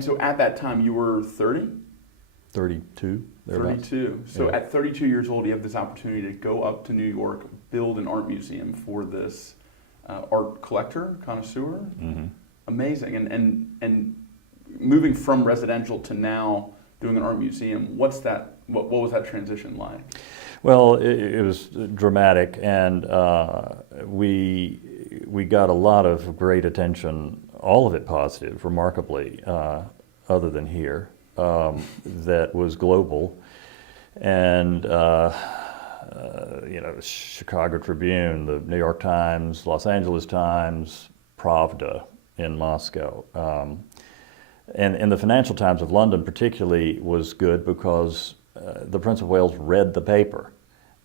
And so at that time you were 30? 32. Thereabouts. 32. So Yeah. at 32 years old, you have this opportunity to go up to New York, build an art museum for this art collector, connoisseur. Mm-hmm. Amazing. And moving from residential to now doing an art museum, what was that transition like? Well, it was dramatic, and we got a lot of great attention, all of it positive, remarkably, other than here, that was global. And Chicago Tribune, the New York Times, Los Angeles Times, Pravda in Moscow. And the Financial Times of London particularly was good because the Prince of Wales read the paper,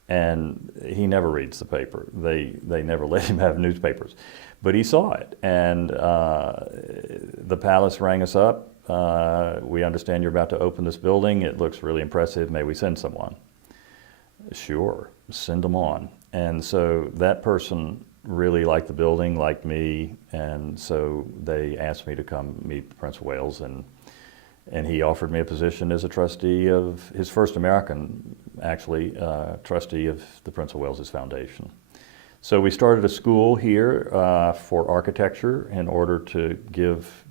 and he never reads the paper. They never let him have newspapers. But he saw it, and the palace rang us up. We understand you're about to open this building. It looks really impressive. May we send someone? Sure, send them on. And so that person really liked the building, liked me, and so they asked me to come meet the Prince of Wales, and he offered me a position as a trustee of his first American, actually, trustee of the Prince of Wales's foundation. So we started a school here for architecture in order to give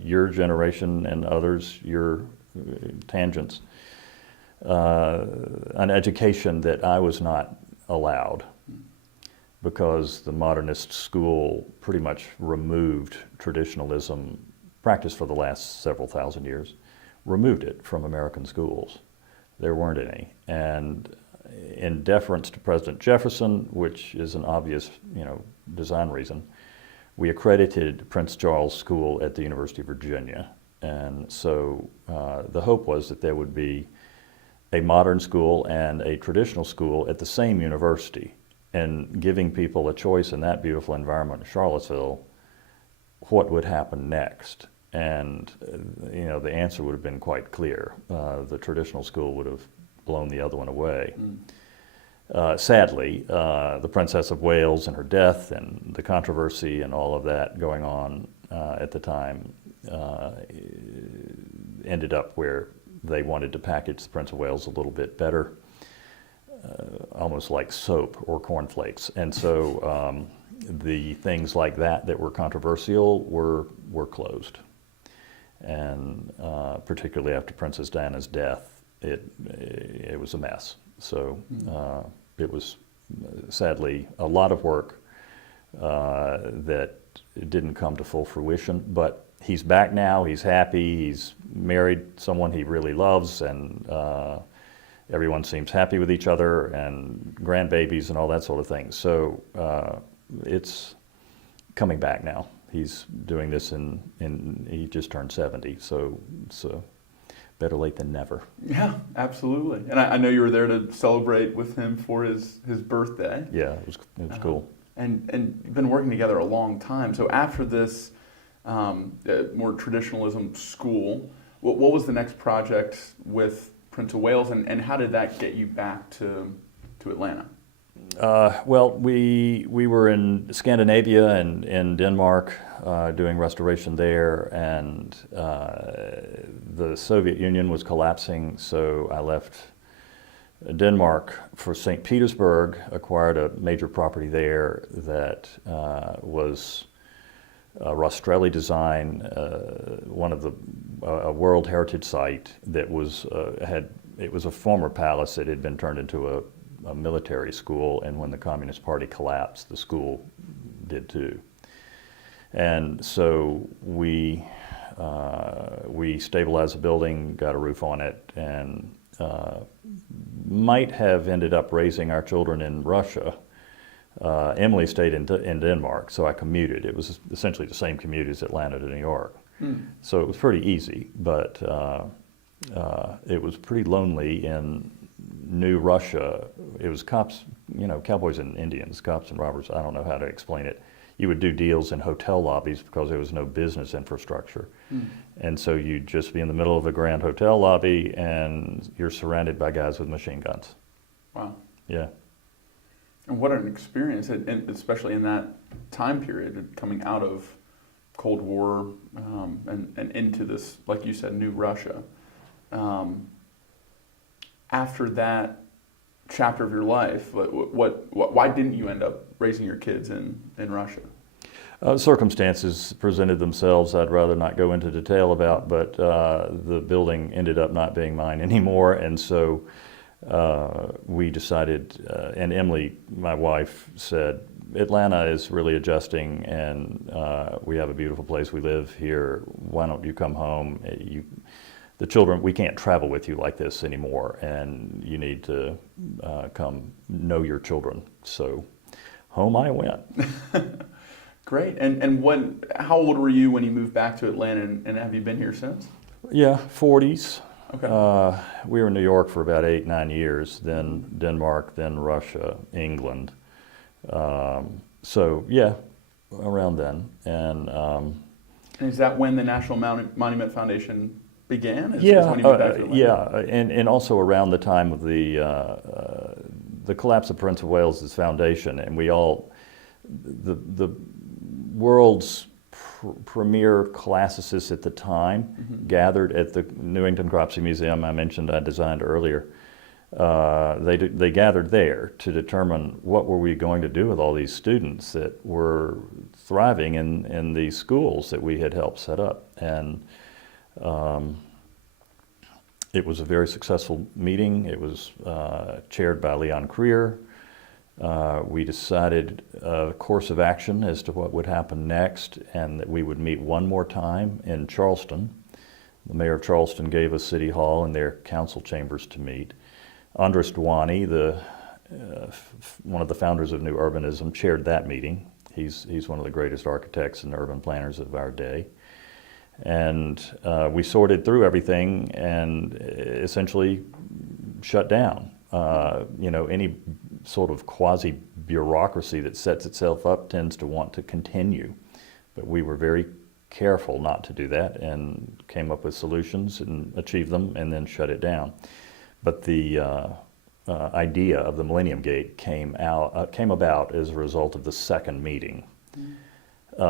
your generation and others, your tangents, an education that I was not allowed, because the modernist school pretty much removed traditionalism, practiced for the last several thousand years, removed it from American schools. There weren't any. And in deference to President Jefferson, which is an obvious, design reason, we accredited Prince Charles School at the University of Virginia. And so the hope was that there would be a modern school and a traditional school at the same university, and giving people a choice in that beautiful environment of Charlottesville, what would happen next. And the answer would have been quite clear. The traditional school would have blown the other one away. Sadly, the Princess of Wales and her death and the controversy and all of that going on at the time ended up where they wanted to package the Prince of Wales a little bit better, almost like soap or cornflakes. And so the things like that were controversial were closed. And particularly after Princess Diana's death, it was a mess. So it was sadly a lot of work that didn't come to full fruition, but he's back now, he's happy, he's married someone he really loves, and everyone seems happy with each other, and grandbabies and all that sort of thing. So it's coming back now. He's doing this he just turned 70, so better late than never. Yeah, absolutely. And I know you were there to celebrate with him for his birthday. Yeah, it was cool. And you've been working together a long time. So after this more traditionalism school, what was the next project with Prince of Wales, and how did that get you back to Atlanta? Well, we were in Scandinavia and in Denmark doing restoration there, and the Soviet Union was collapsing, so I left Denmark for St. Petersburg, acquired a major property there that was Rastrelli design, one of a World Heritage Site that was it was a former palace that had been turned into a military school, and when the Communist Party collapsed, the school did too. And so we stabilized the building, got a roof on it, and might have ended up raising our children in Russia. Emily stayed in Denmark, so I commuted. It was essentially the same commute as Atlanta to New York. So it was pretty easy, but it was pretty lonely in New Russia. It was cops, cowboys and Indians, cops and robbers. I don't know how to explain it. You would do deals in hotel lobbies because there was no business infrastructure. And so you'd just be in the middle of a grand hotel lobby and you're surrounded by guys with machine guns. Wow. Yeah. And what an experience, especially in that time period, coming out of Cold War and into this, like you said, new Russia. After that chapter of your life, why didn't you end up raising your kids in Russia? Circumstances presented themselves I'd rather not go into detail about, but the building ended up not being mine anymore, and so we decided, and Emily, my wife, said, Atlanta is really adjusting, and we have a beautiful place. We live here. Why don't you come home? The children, we can't travel with you like this anymore, and you need to come know your children. So home I went. Great. And how old were you when you moved back to Atlanta, and have you been here since? Yeah, 40s. Okay. We were in New York for about 8-9 years, then Denmark, then Russia, England. So yeah, around then. And is that when the National Monument Foundation began? Is when you moved back to Atlanta? Yeah, and also around the time of the collapse of Prince of Wales's foundation, and we all, the world's premier classicists at the time gathered at the New England Cropsey Museum I mentioned I designed earlier. They gathered there to determine what were we going to do with all these students that were thriving in these schools that we had helped set up. And it was a very successful meeting. It was chaired by Leon Creer. We decided a course of action as to what would happen next, and that we would meet one more time in Charleston. The mayor of Charleston gave us City Hall and their council chambers to meet. Andres Duani, one of the founders of New Urbanism, chaired that meeting. He's one of the greatest architects and urban planners of our day. And we sorted through everything and essentially shut down. Any sort of quasi-bureaucracy that sets itself up tends to want to continue. But we were very careful not to do that and came up with solutions and achieved them and then shut it down. But the idea of the Millennium Gate came about as a result of the second meeting.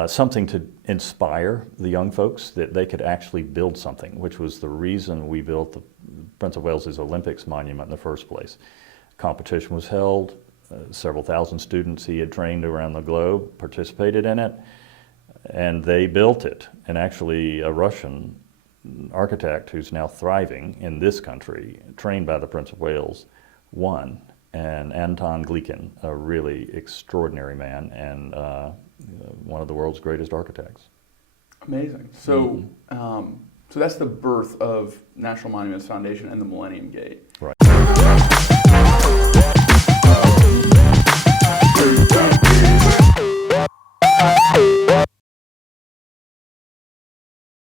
Something to inspire the young folks that they could actually build something, which was the reason we built the Prince of Wales's Olympics monument in the first place. Competition was held. Several thousand students he had trained around the globe participated in it, and they built it. And actually a Russian architect who's now thriving in this country, trained by the Prince of Wales, won. And Anton Glikin, a really extraordinary man and one of the world's greatest architects. Amazing. So, so that's the birth of National Monuments Foundation and the Millennium Gate. Right.